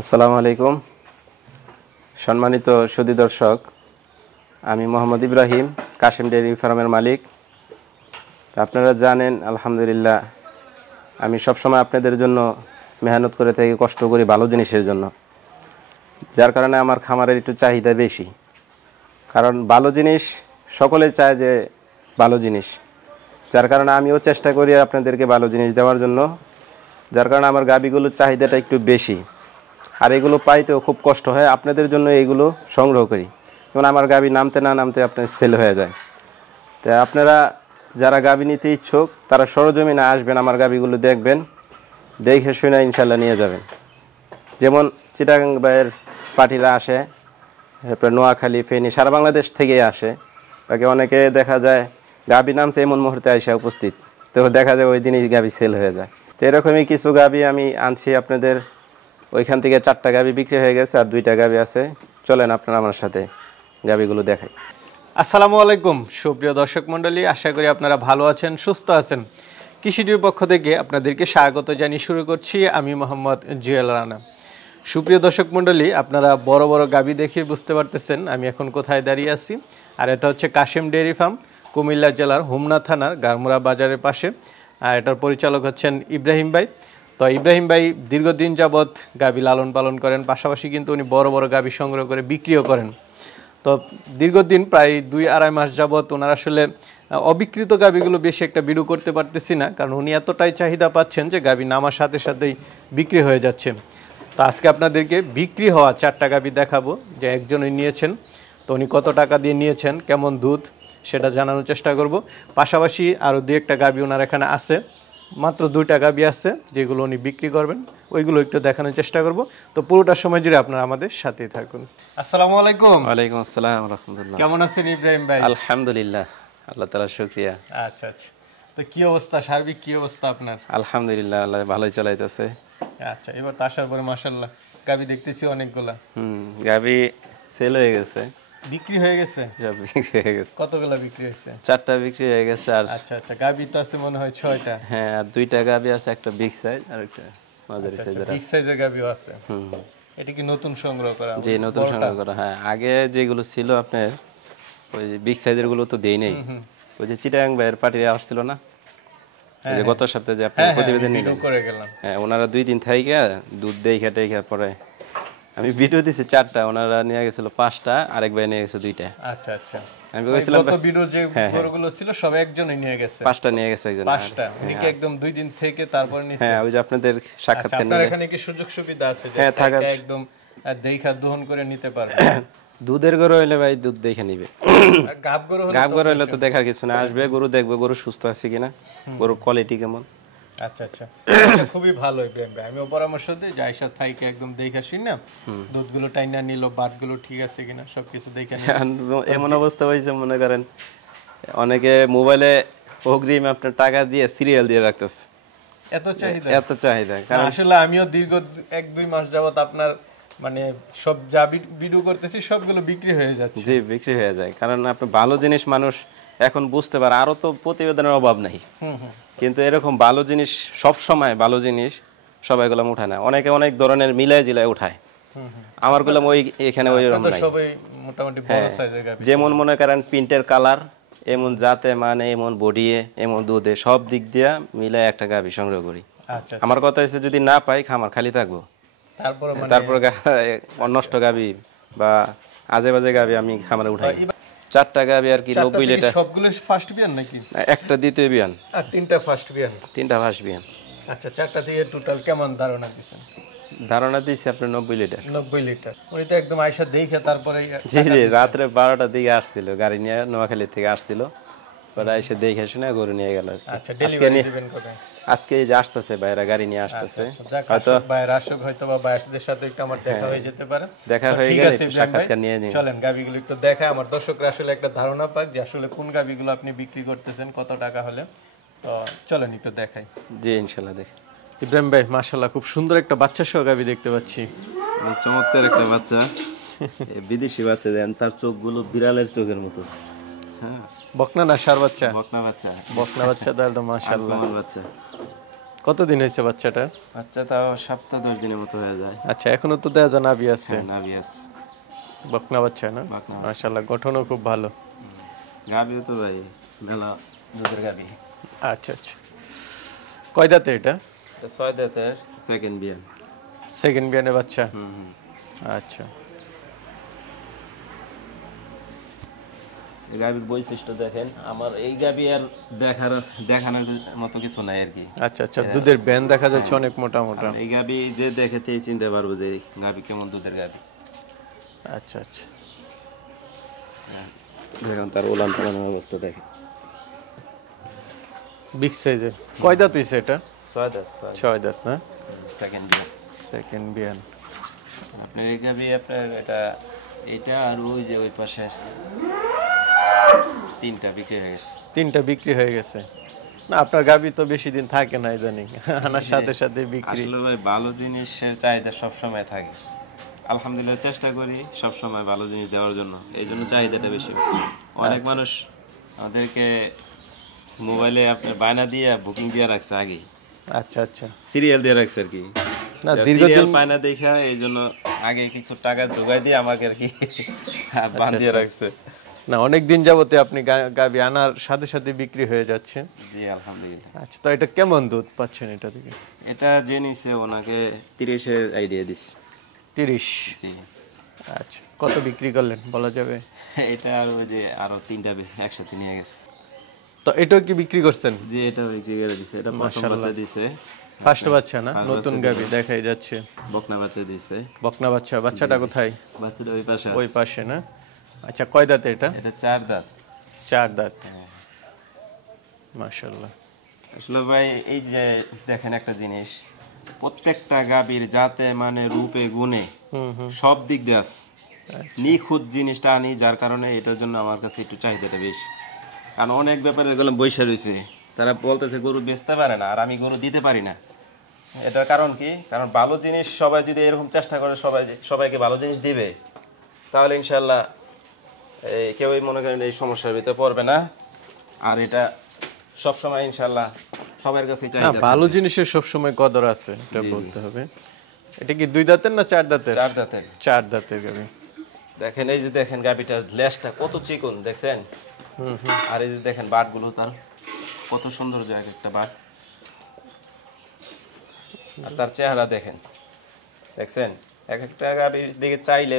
আসসালামু আলাইকুম সম্মানিত সুধী দর্শক, আমি মোহাম্মদ ইব্রাহিম, কাশিম ডেইরি ফার্মের মালিক। আপনারা জানেন আলহামদুলিল্লাহ আমি সবসময় আপনাদের জন্য মেহনত করে থাকি, কষ্ট করি ভালো জিনিসের জন্য, যার কারণে আমার খামারের একটু চাহিদা বেশি। কারণ ভালো জিনিস সকলে চায় যে ভালো জিনিস, যার কারণে আমিও চেষ্টা করি আপনাদেরকে ভালো জিনিস দেওয়ার জন্য, যার কারণে আমার গাভীগুলোর চাহিদাটা একটু বেশি। আর এগুলো পাইতেও খুব কষ্ট হয়, আপনাদের জন্য এইগুলো সংগ্রহ করি। যেমন আমার গাভী নামতে না নামতে আপনার সেল হয়ে যায়। তো আপনারা যারা গাভী নিতে ইচ্ছুক তারা সরজমিনে আসবেন, আমার গাভীগুলো দেখবেন, দেখে শুনে ইনশাল্লাহ নিয়ে যাবেন। যেমন চিটাগাং বাইয়ের পার্টিরা আসে, তারপরে নোয়াখালী, ফেনী, সারা বাংলাদেশ থেকেই আসে। তাকে অনেকে দেখা যায় গাভী নামছে এমন মুহূর্তে এসে উপস্থিত, তো দেখা যায় ওই দিনই গাভী সেল হয়ে যায়। তো এরকমই কিছু গাভী আমি আনছি আপনাদের। ওইখান থেকে 4টা গাভী বিক্রি হয়ে গেছে, আর 2টা গাভী আছে। চলেন আপনারা আমার সাথে গাভীগুলো দেখাই। আসসালামু আলাইকুম সুপ্রিয় দর্শক মণ্ডলী, আশা করি আপনারা ভালো আছেন, সুস্থ আছেন। কৃষিটির পক্ষ থেকে আপনাদেরকে স্বাগত জানিয়ে শুরু করছি আমি মোহাম্মদ জুয়েল রানা। সুপ্রিয় দর্শক মণ্ডলী, আপনারা বড় বড় গাভী দেখে বুঝতে পারতেছেন আমি এখন কোথায় দাঁড়িয়ে আছি। আর এটা হচ্ছে কাশিম ডেইরি ফার্ম, কুমিল্লা জেলার হোমনা থানার গারমুরা বাজারের পাশে। আর এটার পরিচালক হচ্ছেন ইব্রাহিম ভাই। তো ইব্রাহিম ভাই দীর্ঘদিন যাবৎ গাভী লালন পালন করেন, পাশাপাশি কিন্তু উনি বড় বড় গাভী সংগ্রহ করে বিক্রিও করেন। তো দীর্ঘদিন প্রায় 2-2.5 মাস যাবৎ ওনার আসলে অবিকৃত গাভীগুলো বেশি একটা বিক্রি করতে পারতেছি না, কারণ উনি এতটাই চাহিদা পাচ্ছেন যে গাভী নামার সাথে সাথেই বিক্রি হয়ে যাচ্ছে। তো আজকে আপনাদেরকে বিক্রি হওয়া 4টা গাভী দেখাবো, যে একজনই নিয়েছেন, তো উনি কত টাকা দিয়ে নিয়েছেন, কেমন দুধ সেটা জানানোর চেষ্টা করব। পাশাপাশি আরও 2-1টা গাভী ওনার এখানে আছে, মাত্র 2টা গাভী আছে যেগুলো উনি বিক্রি করবেন, ওইগুলো একটু দেখানোর চেষ্টা করব। তো পুরোটা সময় জুড়ে আপনারা আমাদের সাথেই থাকুন। আসসালামু আলাইকুম। ওয়ালাইকুম আসসালাম রাহমাতুল্লাহ। কেমন আছেন ইব্রাহিম ভাই? আলহামদুলিল্লাহ, আল্লাহ তাআলার শুকরিয়া। আচ্ছা আচ্ছা, তো কি অবস্থা, সার্বিক কি অবস্থা আপনার? আলহামদুলিল্লাহ, আল্লাহ ভালোই চালাইতেছে। আচ্ছা, এবার তো আসার পরে মাশাআল্লাহ গাভী দেখতেছি অনেকগুলা। গাভী সেল হয়ে গেছে, বিক্রি হয়ে গেছে? সব বিক্রি হয়ে গেছে। কতগুলা বিক্রি হয়েছে? 4টা বিক্রি হয়ে গেছে। আর আচ্ছা আচ্ছা, গাভী তো আছে মনে হয় 6টা। হ্যাঁ, আর 2টা গাভী আছে, একটা বিগ সাইজ আর একটা মাঝারি সাইজের। বিগ সাইজের গাভীও আছে। এটা কি নতুন সংগ্রহ করা? জি, নতুন সংগ্রহ করা। হ্যাঁ, আগে যেগুলো ছিল আপনার ওই বিগ সাইজের গুলো তো দেই নাই। ওই যে চিটাগাং বাইয়ের পার্টি আসছিল না, এই যে গত সপ্তাহে যে আপনি প্রতিবেদন নিলেন, করে গেলাম। হ্যাঁ, ওনারা 2 দিন থেকে দুধ দেখে টেখে পরে আমি ভিডিও দিছি 4টা, ওনারা নিয়ে গেছিল 5টা, আরেক ভাই নিয়ে গেছে 2টা। আচ্ছা আচ্ছা, আমি কইছিলাম গত ভিডিও যে গরুগুলো ছিল সব একজনই নিয়ে গেছে। 5টা নিয়ে গেছে একজন। 5টা উনি কি একদম 2 দিন থেকে তারপরে নিছে? হ্যাঁ, ওই যে আপনাদের সাক্ষাৎকার নিয়ে এখানে কি সুযোগ সুবিধা আছে যে একদম দেখা দহন করে নিতে পারবে? দুধের গরু হইলে ভাই দুধ দেখে নিবে, গাব গরু হইলে তো দেখার কিছু না, আসবে গরু দেখবে গরু সুস্থ আছে কিনা, গরুর কোয়ালিটি কেমন। আচ্ছা আচ্ছা, খুবই ভালো ইব্রাহিম ভাই। আমিও পরামর্শ দিই যে আয়সা থাইকে একদম দেখে শুন না, দুধগুলো টাইনা নিল, বাটগুলো ঠিক আছে কিনা সবকিছু দেখে নিল। এমন অবস্থা হয়েছে, মনে করেন অনেকে মোবাইলে অগ্রিম আপনার টাকা দিয়ে সিরিয়াল দিয়ে রাখতেছে, এত চাহিদা। কারণ আসলে আমিও দীর্ঘ 1-2 মাস যাবত আপনার মানে সব যা ভিডিও করতেছি সবগুলো বিক্রি হয়ে যাচ্ছে। জি, বিক্রি হয়ে যায়, কারণ আপনি ভালো জিনিস মানুষ এখন বুঝতে পারে। আরো তো প্রতিবেদনের অভাব নাই, কিন্তু এরকম ভালো জিনিস সব সময় ভালো জিনিস সবাই গুলো উঠায় না, অনেকে অনেক ধরনের মিলাই জিলাই উঠায়। আমার গুলাম ওই এখানে ওই রকম নাই, সবাই মোটামুটি বড় সাইজের গাভী, যেমন মনে করেন প্রিন্টের কালার এমন, জাতে মানে এমন, বডি এমন, দুধে সব দিক দিয়া মিলাই একটা গাভী সংগ্রহ করি। আচ্ছা, আমার কথা হচ্ছে যদি না পাই খামার খালি থাকবো, তারপর নষ্ট গাভী বা আজে বাজে গাভী আমি খামারে উঠাই। 4টা গাভী আর কি 90 লিটার। সবগুলো ফার্স্ট বিয়ান নাকি? একটা দ্বিতীয় বিয়ান আর 3টা ফার্স্ট বিয়ান। 3টা ফার্স্ট বিয়ান। আচ্ছা, 4টা থেকে টোটাল কেমন ধারণা দিছেন? ধারণা দিছি আপনার 90 লিটার। 90 লিটার। উনি তো একদম আয়সা দেখে তারপরে। জি জি, রাত্রে 12টার দিকে আসছিল, গাড়ি নিয়ে নোয়াখালী থেকে আসছিল, পরে এসে দেখে শুনে গরু নিয়ে গেল। আচ্ছা, ডেলিভারি দিবেন কবে? আজকে এই যে আসতেছে ভাইরা, গাড়ি নিয়ে আসতেছে, হয়তো ভাইরা আসুক, হয়তো বা ভাইদের সাথে একটু আমার দেখা হয়ে যেতে পারে। দেখা হয়ে গেলে একটু সাক্ষাৎকার নিয়ে নিন। চলেন গাবিগুলো একটু দেখায়, আমার দর্শকরা আসলে একটা ধারণা পাক যে আসলে কোন গাবিগুলো আপনি বিক্রি করতেছেন, কত টাকা হলে। তো চলেন একটু দেখাই। জি ইনশাআল্লাহ দেখি। ইব্রাহিম ভাই মাশাআল্লাহ খুব সুন্দর একটা বাচ্চা সহ গাবি দেখতে পাচ্ছি। চমৎকার একটা বাচ্চা, বিদেশি বাচ্চা, দেন তার চোখগুলো বিড়ালের চোখের মতো। হ্যাঁ, বকনা না সার বাচ্চা? বকনা বাচ্চা। বকনা বাচ্চা, তাহলে তো মাশাআল্লাহ বাচ্চা। কতদিন হয়েছে বাচ্চাটা? বাচ্চা তাও 7-10 দিনের মতো হয়ে যায়। আচ্ছা, এখনো তো দেয়া যায় নাভি আছে। নাভি আছে। বকনা বাচ্চা না? বকনা বাচ্চা। মাশাআল্লাহ, গঠনও খুব ভালো। গাভীও তো ভাই মেলা দুধের গাভী। আচ্ছা আচ্ছা, কয় দাঁতে এটা? এটা 6 দাঁতের সেকেন্ড বিয়ান। সেকেন্ড বিয়ানের বাচ্চা। হুম। আচ্ছা, এই গাভীর বৈশিষ্ট্য দেখেন, আমার এই গাভী আর দেখানোর মতো কিছু নাই আর কি। আচ্ছা আচ্ছা, দুধের ব্যান দেখা যাচ্ছে অনেক মোটা মোটা। এই গাভী যে দেখেতেই চিনতে পারবো যে এই গাভী কেমন দুধের গাভী। আচ্ছা আচ্ছা, দেখুন তার উলান পালানোর অবস্থা দেখেন। বিগ সাইজের। কয় দাঁত হইছে এটা? 6 দাঁত। 6 দাঁত না? সেকেন্ড বিয়ান। সেকেন্ড বিয়ান। আপনার এই গাভী আপনার এটা আর ওই যে ওই পাশে 3টা বিক্রি হয়ে গেছে। 3টা বিক্রি হয়ে গেছে। না, আপনার গাবি তো বেশি দিন থাকে না ইদানিং, আনার সাথে সাথে বিক্রি। আসলে ভাই ভালো জিনিসের চাহিদা সব সময় থাকে। আলহামদুলিল্লাহ চেষ্টা করি সব সময় ভালো জিনিস দেওয়ার জন্য, এই জন্য চাহিদাটা বেশি। অনেক মানুষ আমাদেরকে মোবাইলে আপনার বায়না দিয়ে বুকিং দিয়ে রাখছে আগে। আচ্ছা আচ্ছা, সিরিয়াল দিয়ে রাখছে আর কি। না সিরিয়াল বায়না দেখা এই জন্য আগে কিছু টাকা জোগাই দিয়ে আমাকে আর কি বাঁধিয়ে রাখছে। না, অনেক দিন যাবতে আপনি গাবি আনার সাথে সাথে বিক্রি হয়ে যাচ্ছে। জি আলহামদুলিল্লাহ। আচ্ছা, তো এটা কেমন দুধ পাচ্ছেন এটা থেকে? এটা যে নিছে ওনাকে 30-এর আইডিয়া দিস। 30? জি। আচ্ছা, কত বিক্রি করলেন বলা যাবে? এটা আর ওই যে আরো 3টা একসাথে নিয়ে গেছে। তো এটাও কি বিক্রি করছেন? জি, এটা বিক্রি করে দিছে। এটা প্রথম বাচ্চা দিছে। ফার্স্ট বাচ্চা না? নতুন গাবি দেখাই যাচ্ছে। বকনা বাচ্চা দিছে। বকনা বাচ্চা। বাচ্চাটা কোথায়? বাচ্চাটা ওই পাশে। ওই পাশে না? আচ্ছা, কয় দাঁতে এটা? এটা 4 দাঁত। 4 দাঁত। মাশাআল্লাহ। আসলে ভাই এই যে দেখেন একটা জিনিস, প্রত্যেকটা গাভীর জাতে মানে রূপে গুণে সব দিক দিয়ে আছে। নিখুঁত জিনিসটা আনি, যার কারণে এটার জন্য আমার কাছে একটু চাহিদাটা বেশি। কারণ অনেক ব্যাপারে এগুলো বৈশা রয়েছে, তারা বলতেছে গরু বেচতে পারে না আর আমি গরু দিতে পারি না। এটার কারণ কি? কারণ ভালো জিনিস সবাই যদি এরকম চেষ্টা করে সবাইকে ভালো জিনিস দিবে, তাহলে ইনশাল্লাহ কেউই মনে করেন এই সমস্যার ভিতরে পড়বে না। আর এটা সবসময় ইনশাল্লাহ সবার কাছে চাহিদা। ভালো জিনিসের সবসময় কদর আছে, এটা বলতে হবে। এটা কি 2 দাঁতের না 4 দাঁতের? 4 দাঁতের। 4 দাঁতের গাবি। দেখেন এই যে দেখেন গাবিটার লেজটা কত চিকন দেখছেন। আর এই যে দেখেন বাটগুলো তার কত সুন্দর জায়গা একটা বাট। আর তার চেহারা দেখেন, দেখছেন এক একটা গাবির দিকে চাইলে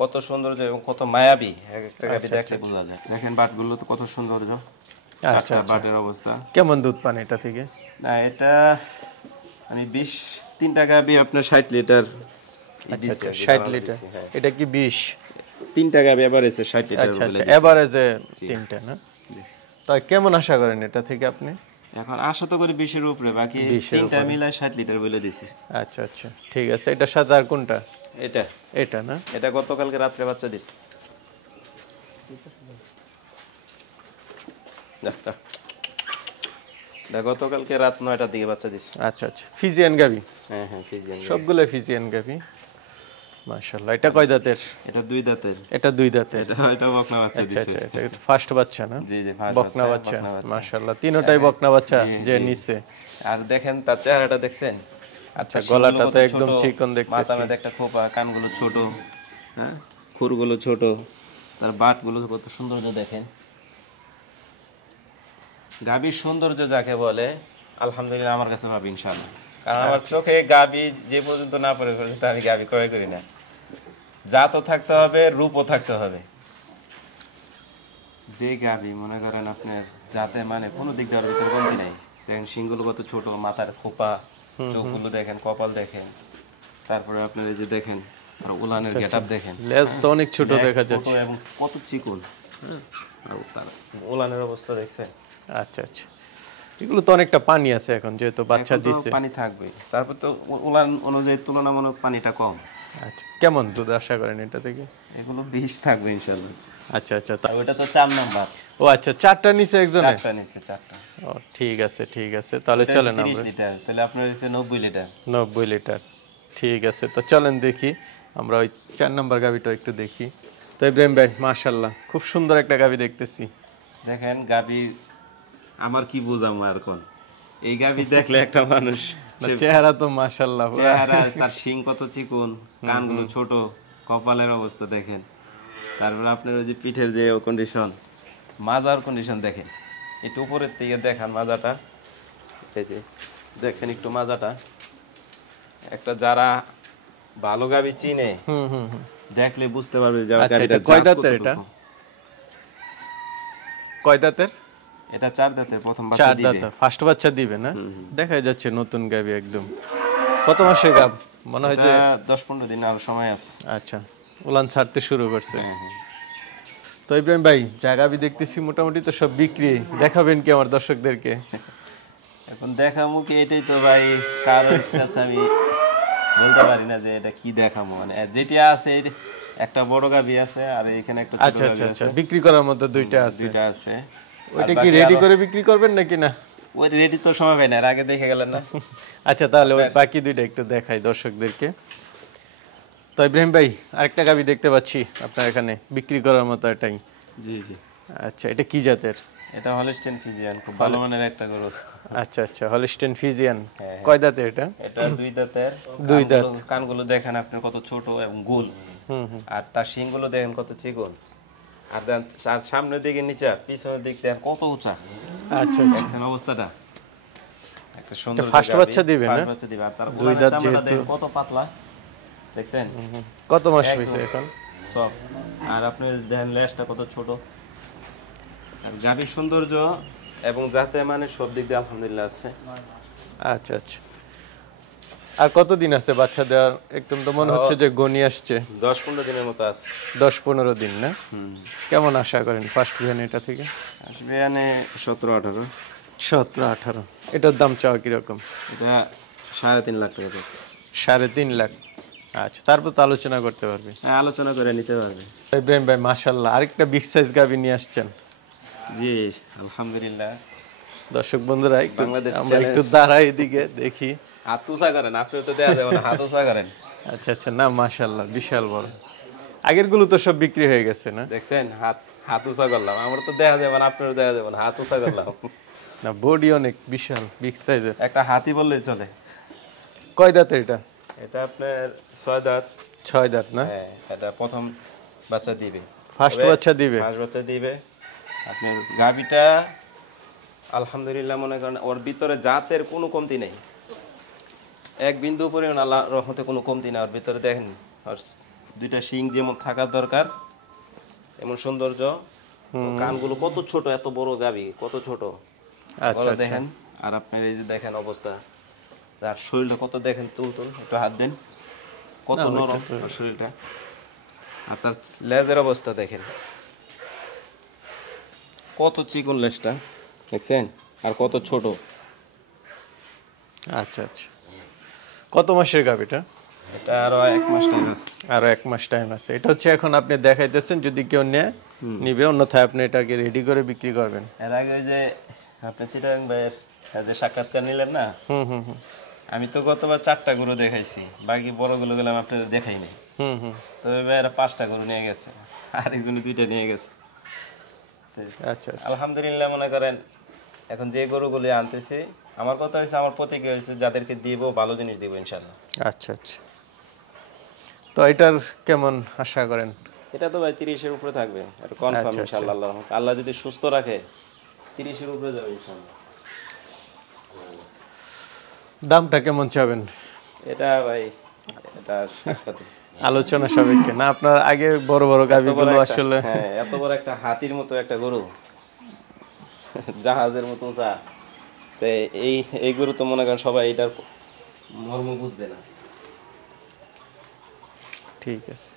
কত সৌন্দর্য এবং কত মায়াবী এক একটা গাবি দেখলে বোঝা যায়। দেখেন বাটগুলো তো কত সৌন্দর্য। আচ্ছা, বাটের অবস্থা কেমন দুধ পান এটা থেকে? না, এটা আমি 3টা গাবি আপনার 60 লিটার। আচ্ছা আচ্ছা, 60 লিটার। এটা কি 20? 3টা গাবি এভারেজে 60 লিটার। আচ্ছা আচ্ছা, এভারেজে 3টা না? তাই কেমন আশা করেন এটা থেকে আপনি? এখন আশা তো করি 20-এর উপরে, বাকি 3টা মিলাই 60 লিটার বলে দিছি। আচ্ছা আচ্ছা, ঠিক আছে। এটার সাথে আর কোনটা? এটা না? এটা গতকালকে রাত্রে বাচ্চা দিছে। গতকালকে রাত 9টার দিকে বাচ্চা দিছে। আচ্ছা আচ্ছা, ফিজিয়ান গাবি? হ্যাঁ হ্যাঁ, ফিজিয়ান। সবগুলো ফিজিয়ান গাবি। মাশাআল্লাহ। এটা কয় দাঁতের? এটা 2 দাঁতের। এটা 2 দাঁতের। এটা বকনা বাচ্চা দিছে। আচ্ছা আচ্ছা, এটা ফার্স্ট বাচ্চা না? জি জি, বকনা বাচ্চা। মাশাআল্লাহ, তিনটাই বকনা বাচ্চা যে নিচে। আর দেখেন তার চেহারাটা দেখছেন। আচ্ছা, গলাটা তো একদম চিকন দেখতেছি। মাথার মধ্যে একটা খোপা, কানগুলো ছোট, হ্যাঁ খুরগুলো ছোট, তার বাটগুলো কত সৌন্দর্য দেখেন। গাভীর সৌন্দর্য যাকে বলে আলহামদুলিল্লাহ আমার কাছে ভাবি ইনশাআল্লাহ। কারণ আমার চোখে গাভী যে পর্যন্ত না পড়ে পর্যন্ত আমি গাভী ক্রয় করি না। জাতও থাকতে হবে, রূপও থাকতে হবে। যে গাভী মনে করেন আপনার জাতে মানে কোনো দিক দেওয়ার ভিতরে কমতি নাই। দেখেন শিংগুলো কত ছোট, মাথার খোপা, চোখগুলো দেখেন, কপাল দেখেন, তারপরে আপনার এই যে দেখেন আর উলানের গেটআপ দেখেন। লেজ তো অনেক ছোট দেখা যাচ্ছে এবং কত চিকন। আর তার উলানের অবস্থা দেখছেন। আচ্ছা আচ্ছা, এগুলো তো অনেকটা পানি আছে এখন, যেহেতু বাচ্চা দিছে। পানি থাকবে, তারপর তো উলান অনুযায়ী তুলনামূলক পানিটা কম। আচ্ছা, কেমন দুধ আশা করেন এটা থেকে? এগুলো 20 থাকবে ইনশাআল্লাহ। আচ্ছা আচ্ছা, ওটা তো 4 নাম্বার। ও আচ্ছা, 4টা নিচে একজনে? 4টা নিচে, 4টা। ও ঠিক আছে ঠিক আছে, তাহলে চলেন আমরা। 30 লিটার, তাহলে আপনার হচ্ছে 90 লিটার। 90 লিটার, ঠিক আছে। তো চলেন দেখি আমরা ওই 4 নাম্বার গাভিটা একটু দেখি। তো ইব্রাহিম ভাই, মাশাআল্লাহ, খুব সুন্দর একটা গাভি দেখতেছি। দেখেন গাভি আমার কি বুঝাম আর কোন, এই গাভী দেখলে একটা মানুষ চেহারা তো মাশাআল্লাহ, চেহারা, তার শিং কত চিকন, কানগুলো ছোট, কপালের অবস্থা দেখেন। তারপর আপনার ওই যে পিঠের যে কন্ডিশন, মাজার কন্ডিশন দেখেন, একটু উপরের থেকে দেখান মাজাটা, এই যে দেখেন একটু মাজাটা। একটা যারা ভালো গাভী চিনে দেখলে বুঝতে পারবে যে গাভীটা কয় দাঁতের, এটা কয় দাঁতের? এটা 4 দাঁতের, প্রথম বাচ্চা 4 দিবে। দাঁতের, ফার্স্ট বাচ্চা দিবে না? দেখা যাচ্ছে নতুন গাভী একদম। কত মাসের গাভ মনে হয়? যে 10-15 দিন আরো সময় আছে। আচ্ছা, উলান ছাড়তে শুরু করছে। তো ইব্রাহিম ভাই, যা গাভী দেখতেছি মোটামুটি তো সব বিক্রি, দেখাবেন কি আমার দর্শকদেরকে? এখন দেখামু কি, এটাই তো ভাই কারোর কাছে আমি বলতে পারি না যে এটা কি দেখামু, মানে যেটা আছে একটা বড় গাভী আছে আর এখানে একটা ছোট আচ্ছা গাভী আচ্ছা আছে। আচ্ছা, বিক্রি করার মতো দুইটা আছে। দুইটা আছে। ওইটা কি রেডি করে বিক্রি করবেন নাকি না? ওই রেডি তো সময় পাই না, এর আগে দেখে গেলেন না। আচ্ছা, তাহলে ওই বাকি দুইটা একটু দেখাই দর্শকদেরকে। তো ইব্রাহিম ভাই, আরেকটা গাভী দেখতে পাচ্ছি আপনার এখানে বিক্রি করার মতো এটাই। জি জি। আচ্ছা, এটা কি জাতের? এটা হলস্টেইন ফ্রিজিয়ান, খুব ভালো মানের একটা গরু। আচ্ছা আচ্ছা, হলস্টেইন ফ্রিজিয়ান। কয় দাঁতের এটা? এটা 2 দাঁতের। 2 দাঁত। কানগুলো দেখেন আপনি কত ছোট এবং গোল। আর তার শিংগুলো দেখেন কত চিকন। আর সামনের দিকে নিচা, পিছনের দিক দেখেন কত উঁচা। আচ্ছা, দেখছেন অবস্থাটা? একটা সুন্দর ফার্স্ট বাচ্চা দিবে না? ফার্স্ট বাচ্চা দিবে। আর তার 2 দাঁত চামড়াটা যেহেতু। দেখেন কত পাতলা, দেখছেন? কত মাস হয়েছে এখন? সব। আর আপনি দেখেন লেজটা কত ছোট। আর গাভীর সৌন্দর্য এবং যাতে মানে সব দিক দিয়ে আলহামদুলিল্লাহ আছে। আচ্ছা আচ্ছা। আর কতদিন আছে বাচ্চা দেওয়ার? একদম তো মনে হচ্ছে যে গনি আসছে। 10-15 দিনের মতো আছে। 10-15 দিন না? কেমন আশা করেন ফার্স্ট বিয়ান এটা থেকে? আসবে মানে 17-18। 17-18। এটার দাম চাওয়া কিরকম? এটা 3.5 লাখ টাকা আছে। 3.5 লাখ। আচ্ছা, তারপর তো আলোচনা করতে পারবে। হ্যাঁ, আলোচনা করে নিতে পারবে। ইব্রাহিম ভাই, মাশাআল্লাহ, আরেকটা বিগ সাইজ গাভী নিয়ে আসছেন। জি আলহামদুলিল্লাহ। দর্শক বন্ধুরা, একটু বাংলাদেশ আমরা একটু দাঁড়াই এদিকে দেখি। হাত উঁচা করেন, আপনি তো দেয়া যাবে না, হাত উঁচা করেন। আচ্ছা আচ্ছা, না মাশাআল্লাহ, বিশাল বড়। আগের গুলো তো সব বিক্রি হয়ে গেছে না? দেখছেন, হাত উঁচা করলাম, আমার তো দেয়া যাবে না, আপনারও দেয়া যাবে না, হাত উঁচা করলাম। না, বডি অনেক বিশাল বিগ সাইজের। একটা হাতি বললেই চলে। কয় দাঁতের এটা? এটা আপনার 6 দাঁত। 6 দাঁত না? হ্যাঁ, এটা প্রথম বাচ্চা দিবে। ফার্স্ট বাচ্চা দিবে? ফার্স্ট বাচ্চা দিবে। আপনার গাভীটা আলহামদুলিল্লাহ মনে করেন ওর ভিতরে জাতের কোনো কমতি নেই, এক বিন্দু পরিমাণ আল্লাহর রহমতে কোনো কমতি না ওর ভিতরে। দেখেন আর দুইটা শিং যেমন থাকার দরকার এমন সৌন্দর্য। কানগুলো কত ছোট, এত বড় গাভী কত ছোট। আচ্ছা দেখেন। আর আপনার এই যে দেখেন অবস্থা, আর শরীরটা কত দেখেন, তুল একটু হাত দেন, কত নরম শরীরটা। আর তার লেজের অবস্থা দেখেন কত চিকন লেজটা, দেখছেন? আর কত ছোট। আচ্ছা আচ্ছা। কত মাসের গাভীটা? এটা আরো 1 মাস টাইম আছে। আরো 1 মাস টাইম আছে। এটা হচ্ছে এখন আপনি দেখাইতেছেন, যদি কেউ নেয় নিবে, অন্যথায় আপনি এটাকে রেডি করে বিক্রি করবেন। এর আগে যে আপনি চিটাগাং ভাইয়ের যে সাক্ষাৎকার নিলেন না, আমি তো গতবার 4টা গরু দেখাইছি, বাকি বড়গুলো গেলাম আপনাদের দেখাই নাই। তো ভাইয়েরা 5টা গরু নিয়ে গেছে, আরেকজনে 2টা নিয়ে গেছে। আচ্ছা, আলহামদুলিল্লাহ মনে করেন এখন যে গরুগুলি আনতেছি, আমার কথা হয়েছে, আমার প্রতিজ্ঞা হয়েছে যাদেরকে দিব ভালো জিনিস দিব ইনশাআল্লাহ। আচ্ছা আচ্ছা। তো এটার কেমন আশা করেন? এটা তো ভাই 30-এর উপরে থাকবে, এটা কনফার্ম ইনশাআল্লাহ। আল্লাহ যদি সুস্থ রাখে 30-এর উপরে যাবে ইনশাআল্লাহ। দামটা কেমন চাবেন? এটা ভাই এটা সাক্ষাৎ আলোচনা সাপেক্ষে না? আপনার আগে বড় বড় গাভীগুলো আসলে, হ্যাঁ, এত বড় একটা হাতির মতো একটা গরু, জাহাজের মতো উঁচা, তো এই গরু তো মনে করেন সবাই এটার মর্ম বুঝবে না। ঠিক আছে।